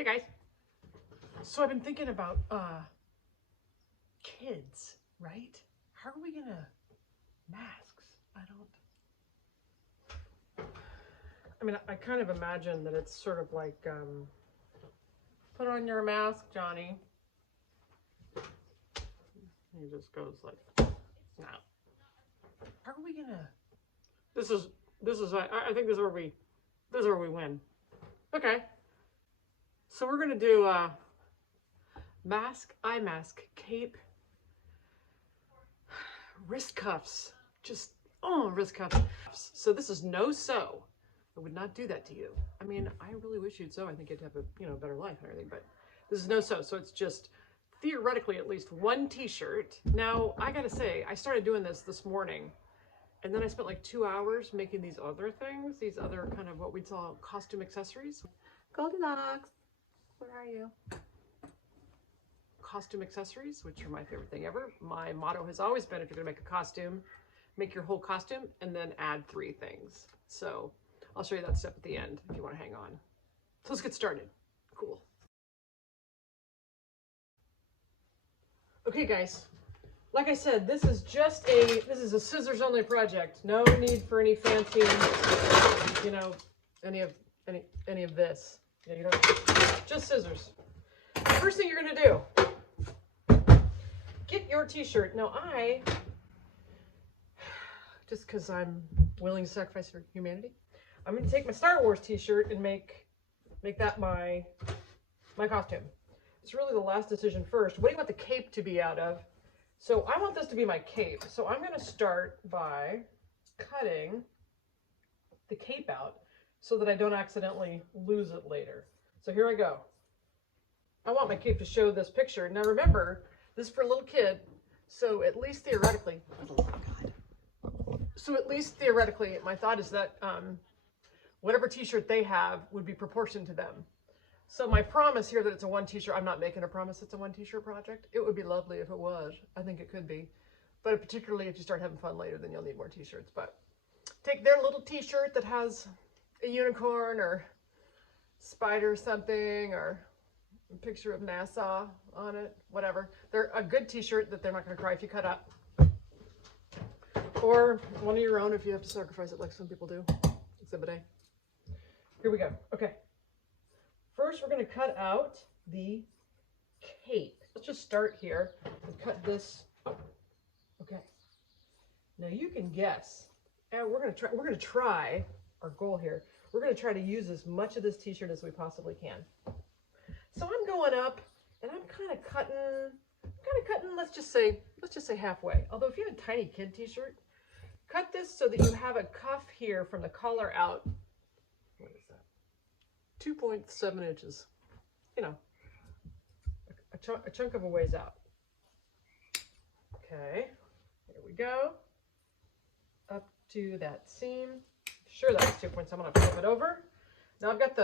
Hey guys. So I've been thinking about kids, right? How are we gonna masks? I kind of imagine that it's sort of like put on your mask, Johnny. He just goes like, no. How are we gonna? This is I think this is where we win. Okay. So we're gonna do mask, eye mask, cape, wrist cuffs. Just wrist cuffs. So this is no sew. I would not do that to you. I mean, I really wish you'd sew. I think you'd have a better life and everything. But this is no sew. So it's just theoretically at least one T-shirt. Now I gotta say, I started doing this morning, and then I spent like 2 hours making these other things. These other kind of what we'd call costume accessories. Goldilocks, where are you? Costume accessories, which are my favorite thing ever. My motto has always been, if you're gonna make a costume, make your whole costume and then add 3 things. So I'll show you that step at the end if you want to hang on. So let's get started. Cool. Okay guys, like I said, this is a scissors only project. No need for any fancy, any of this. You don't, just scissors. First thing you're gonna do, get your T-shirt. Now just because I'm willing to sacrifice for humanity, I'm gonna take my Star Wars T-shirt and make that my costume. It's really the last decision first. What do you want the cape to be out of? So I want this to be my cape. So I'm gonna start by cutting the cape out so that I don't accidentally lose it later. So here I go. I want my cape to show this picture. Now remember, this is for a little kid, so at least theoretically, my thought is that whatever T-shirt they have would be proportioned to them. So my promise here that it's a one T-shirt, I'm not making a promise it's a one T-shirt project. It would be lovely if it was. I think it could be. But particularly if you start having fun later, then you'll need more T-shirts. But take their little T-shirt that has a unicorn or spider something or a picture of NASA on it, whatever. They're a good T-shirt that they're not going to cry if you cut up. Or one of your own if you have to sacrifice it like some people do. Exhibit A. Here we go. Okay. First, we're going to cut out the cape. Let's just start here and cut this. Okay. Now you can guess. And we're going to try our goal here. We're going to try to use as much of this T-shirt as we possibly can. So I'm going up and I'm kind of cutting, let's just say halfway. Although if you have a tiny kid T-shirt, cut this so that you have a cuff here from the collar out. What is that? 2.7 inches. A chunk of a ways out. Okay, here we go. Up to that seam. Sure, that was 2 points. I'm gonna flip it over. Now I've got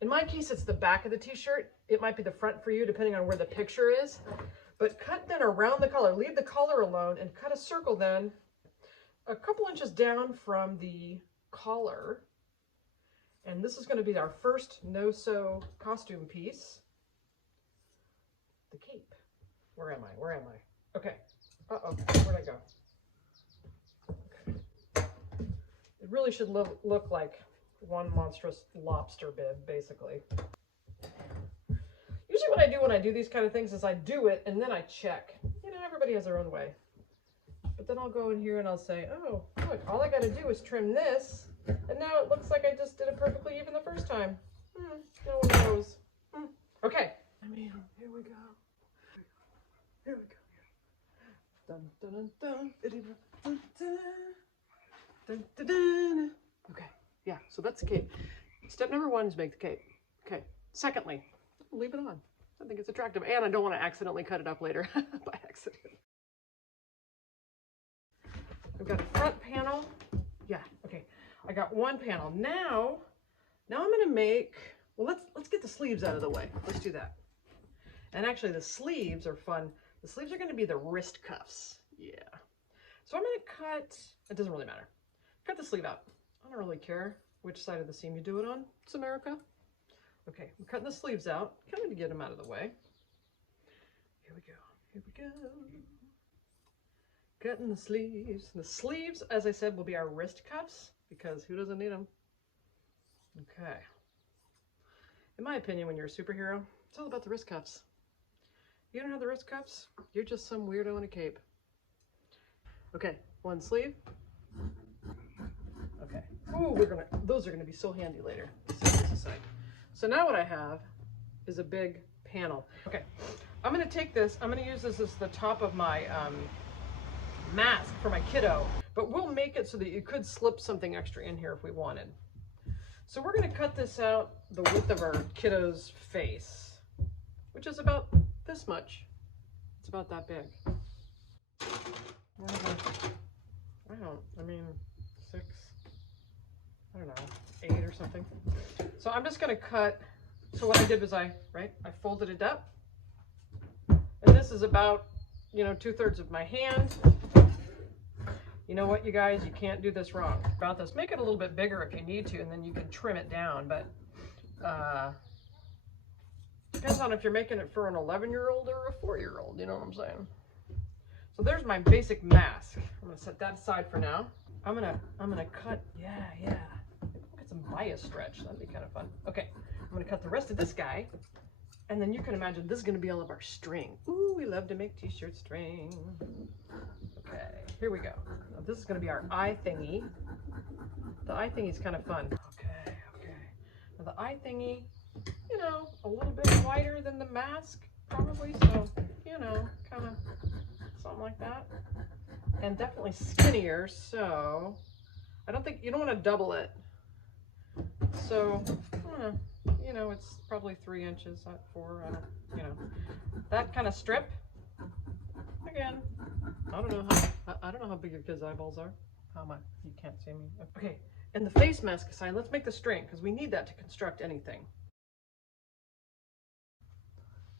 in my case, it's the back of the T-shirt. It might be the front for you, depending on where the picture is. But cut then around the collar. Leave the collar alone and cut a circle then a couple inches down from the collar. And this is going to be our first no-sew costume piece. The cape. Where am I? Okay. Uh-oh. Where'd I go? Okay. It really should look like one monstrous lobster bib, basically. Usually what I do when I do these kind of things is I do it and then I check. Everybody has their own way. But then I'll go in here and I'll say, oh, look, all I got to do is trim this. And now it looks like I just did it perfectly even the first time. No one knows. Okay. Here we go. Here we go. Dun, dun, dun, dun, dun, dun, dun, dun. Okay. Yeah, so that's the cape. Step number 1 is make the cape. Okay. Secondly, leave it on. I think it's attractive. And I don't want to accidentally cut it up later by accident. I've got a front panel. Yeah, okay. I got one panel. Now I'm gonna make, well, let's get the sleeves out of the way. Let's do that. And actually the sleeves are fun. The sleeves are gonna be the wrist cuffs. Yeah. So I'm gonna cut, it doesn't really matter. Cut the sleeve out. I don't really care which side of the seam you do it on. It's America. Okay, we're cutting the sleeves out, kind of to get them out of the way. Here we go, here we go. Cutting the sleeves. The sleeves, as I said, will be our wrist cuffs, because who doesn't need them? Okay. In my opinion, when you're a superhero, it's all about the wrist cuffs. You don't have the wrist cuffs, you're just some weirdo in a cape. Okay, one sleeve. Okay. Ooh, those are gonna be so handy later. Set this aside. So now what I have is a big panel. Okay, I'm gonna take this, I'm gonna use this as the top of my mask for my kiddo, but we'll make it so that you could slip something extra in here if we wanted. So we're gonna cut this out the width of our kiddo's face, which is about this much. It's about that big. I mean, 6, I don't know, 8 or something. So I'm just gonna cut, so what I did was I folded it up. And this is about, 2/3 of my hand. You know what, you guys, you can't do this wrong. About this, make it a little bit bigger if you need to, and then you can trim it down, but depends on if you're making it for an 11-year-old or a 4-year-old, you know what I'm saying? So there's my basic mask. I'm gonna set that aside for now. I'm gonna cut, yeah. Get some bias stretch, that'd be kind of fun. Okay, I'm gonna cut the rest of this guy, and then you can imagine this is gonna be all of our string. Ooh, we love to make t-shirt string. Okay, here we go. Now, this is gonna be our eye thingy. The eye thingy is kind of fun. Okay. Now the eye thingy, a little bit wider than the mask, probably, so, kind of something like that. And definitely skinnier, so I don't think, you don't want to double it. So, it's probably 3 inches at 4, that kind of strip. Again, I don't know how big your kids' eyeballs are. How much? You can't see me. Okay, and the face mask aside, let's make the string, because we need that to construct anything.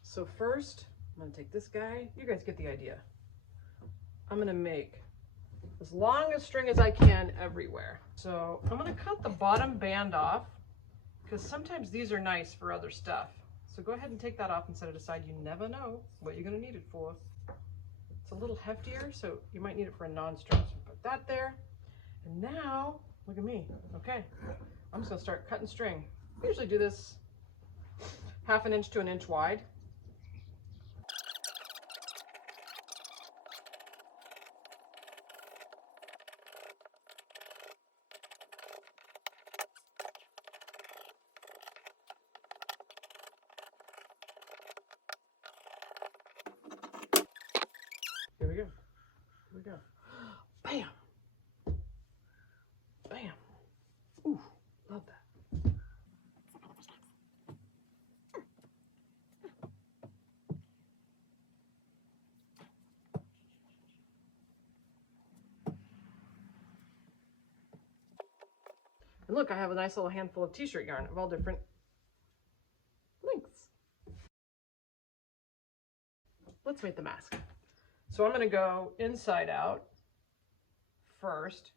So first, I'm gonna take this guy. You guys get the idea. I'm gonna make as long a string as I can everywhere. So I'm gonna cut the bottom band off, because sometimes these are nice for other stuff. So go ahead and take that off and set it aside. You never know what you're gonna need it for. It's a little heftier, so you might need it for a non-string. So put that there. And now, look at me. Okay, I'm just gonna start cutting string. I usually do this 1/2 inch to 1 inch wide. Here we go. Here we go. Bam! Bam! Ooh, love that. And look, I have a nice little handful of t-shirt yarn of all different lengths. Let's make the mask. So I'm going to go inside out first.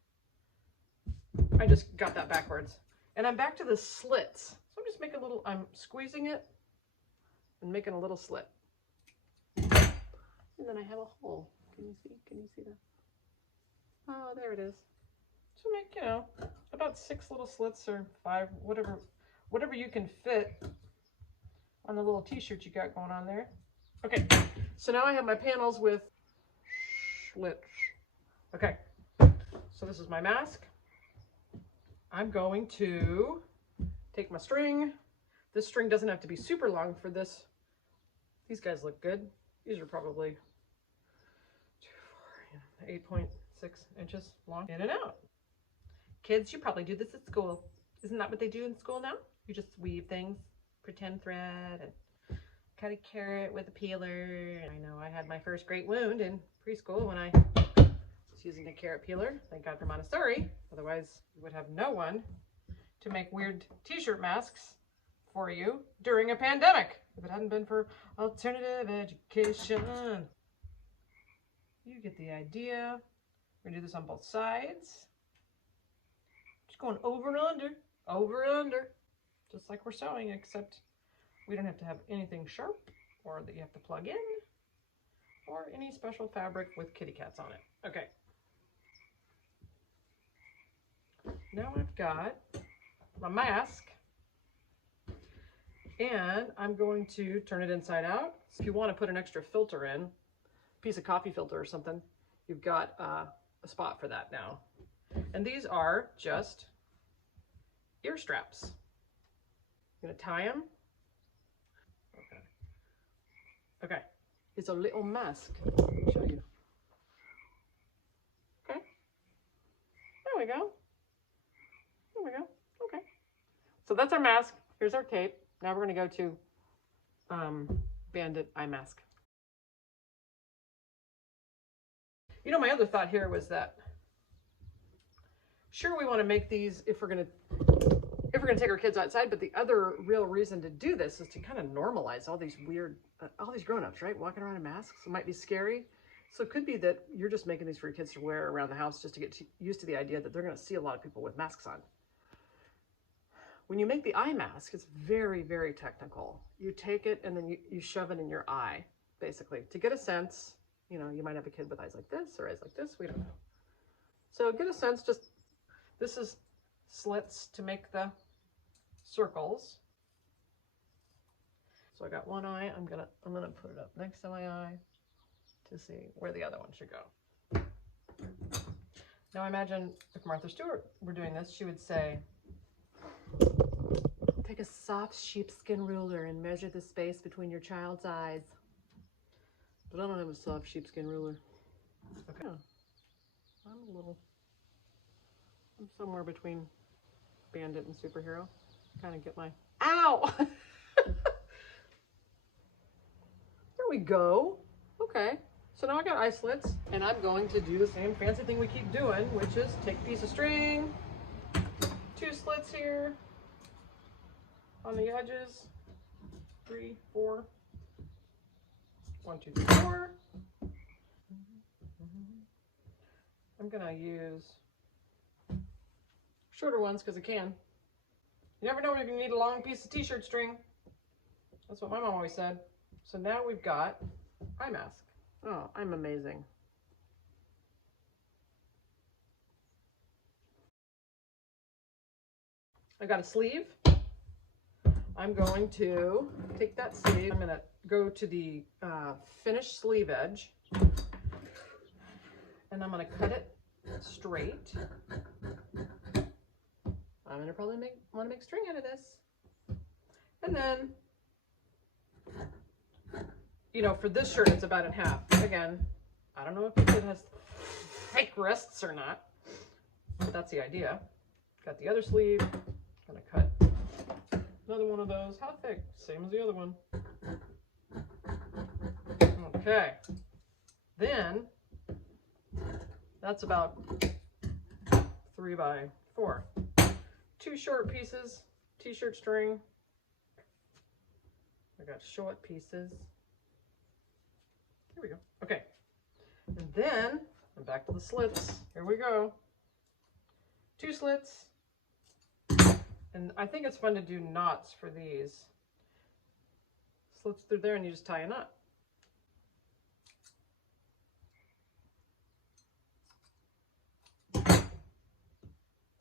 I just got that backwards. And I'm back to the slits. So I'm just making a little, I'm squeezing it and making a little slit. And then I have a hole. Can you see that? Oh, there it is. So make, about 6 little slits or 5, whatever you can fit on the little t-shirt you got going on there. Okay, so now I have my panels with slits. Okay, so this is my mask. I'm going to take my string. This string doesn't have to be super long for this. These guys look good. These are probably 8.6 inches long. In and out. Kids, you probably do this at school. Isn't that what they do in school now? You just weave things, pretend thread, and cut a carrot with a peeler. I know I had my first great wound in preschool when I was using a carrot peeler. Thank God for Montessori. Otherwise, you would have no one to make weird t-shirt masks for you during a pandemic. If it hadn't been for alternative education. You get the idea. We're gonna do this on both sides. Just going over and under, over and under. just like we're sewing, except we don't have to have anything sharp or that you have to plug in or any special fabric with kitty cats on it. Okay. Now I've got my mask and I'm going to turn it inside out. So if you want to put an extra filter in, piece of coffee filter or something, you've got a spot for that now. And these are just ear straps. I'm gonna tie them. Okay. Okay. It's a little mask. Let me show you. Okay. There we go. There we go. Okay. So that's our mask. Here's our cape. Now we're gonna go to bandit eye mask. You know, my other thought here was that sure, we want to make these if we're gonna take our kids outside, but the other real reason to do this is to kind of normalize all these weird, all these grown-ups, right? Walking around in masks. It might be scary. So it could be that you're just making these for your kids to wear around the house just to get used to the idea that they're going to see a lot of people with masks on. When you make the eye mask, it's very, very technical. You take it and then you shove it in your eye, basically, to get a sense. You know, you might have a kid with eyes like this or eyes like this. We don't know. So get a sense, just, this is slits to make the circles. So I got one eye. I'm gonna put it up next to my eye to see where the other one should go. Now imagine if Martha Stewart were doing this, she would say, take a soft sheepskin ruler and measure the space between your child's eyes. But I don't have a soft sheepskin ruler. Okay. I'm somewhere between bandit and superhero. Kind of get my, ow! There we go. Okay. So now I got eye slits, and I'm going to do the same fancy thing we keep doing, which is take a piece of string, 2 slits here on the edges, 3, 4, 1, 2, 3, 4. I'm gonna use shorter ones because I can. You never know when you're gonna need a long piece of t-shirt string. That's what my mom always said. So now we've got eye mask. Oh, I'm amazing. I got a sleeve. I'm going to take that sleeve. I'm gonna go to the finished sleeve edge and I'm gonna cut it straight. I'm gonna probably want to make string out of this. And then, you know, for this shirt, it's about in half. Again, I don't know if it has fake wrists or not, but that's the idea. Got the other sleeve. I'm gonna cut another one of those. How thick? Same as the other one. Okay. Then, that's about 3 by 4. 2 short pieces, t-shirt string. I got short pieces. Here we go. Okay. And then I'm back to the slits. Here we go. 2 slits. And I think it's fun to do knots for these. Slits through there and you just tie a knot.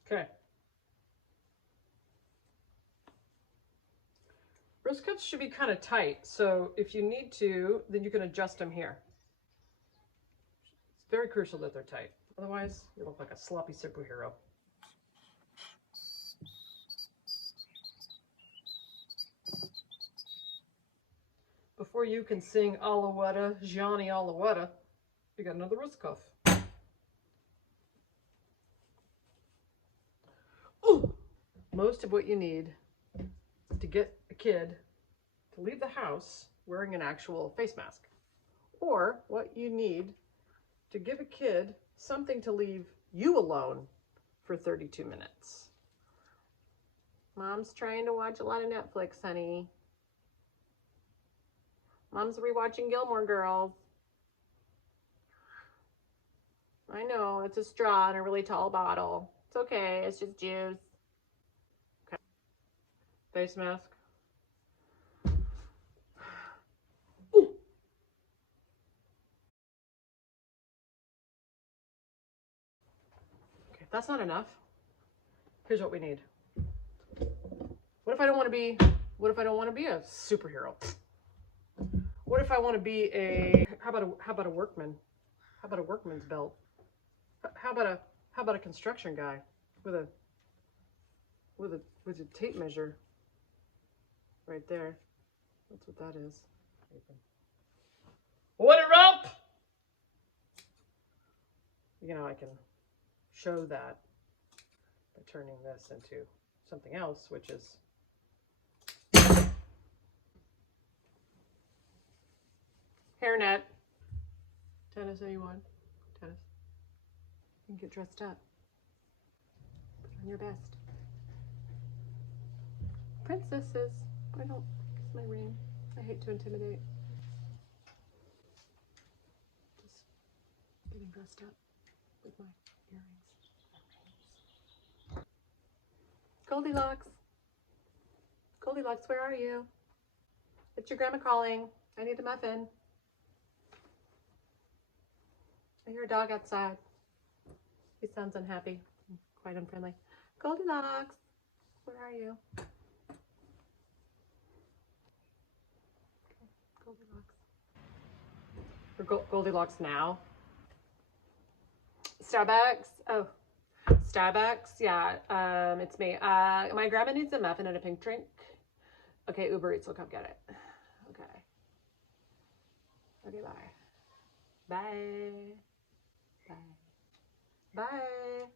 Okay. Wrist cuts should be kind of tight, so if you need to, then you can adjust them here. It's very crucial that they're tight. Otherwise, you look like a sloppy superhero. Before you can sing Alouetta, Johnny Alouetta, you got another wrist cuff. Ooh. Most of what you need to get a kid to leave the house wearing an actual face mask, or what you need to give a kid something to leave you alone for 32 minutes. Mom's trying to watch a lot of Netflix, honey. Mom's rewatching Gilmore Girls. I know, it's a straw in a really tall bottle. It's okay, it's just juice. Okay. face mask. If that's not enough, here's what we need. What if I don't want to be, what if I don't want to be a superhero? What if I want to be a, how about a workman? How about a workman's belt? How about a construction guy with a tape measure right there? That's what that is. What a rope! You know, I can show that by turning this into something else, which is hairnet. Tennis, anyone? Tennis. You can get dressed up. Put on your best. Princesses. I don't. It's my ring. I hate to intimidate. Just getting dressed up with my earrings. Goldilocks. Goldilocks, where are you? It's your grandma calling. I need a muffin. I hear a dog outside. He sounds unhappy, quite unfriendly. Goldilocks, where are you? Okay, Goldilocks. Or Goldilocks now. Starbucks. Oh, Starbucks. Yeah, it's me. My grandma needs a muffin and a pink drink. Okay, Uber Eats will come get it. Okay. Okay, bye. Bye. Bye. Bye.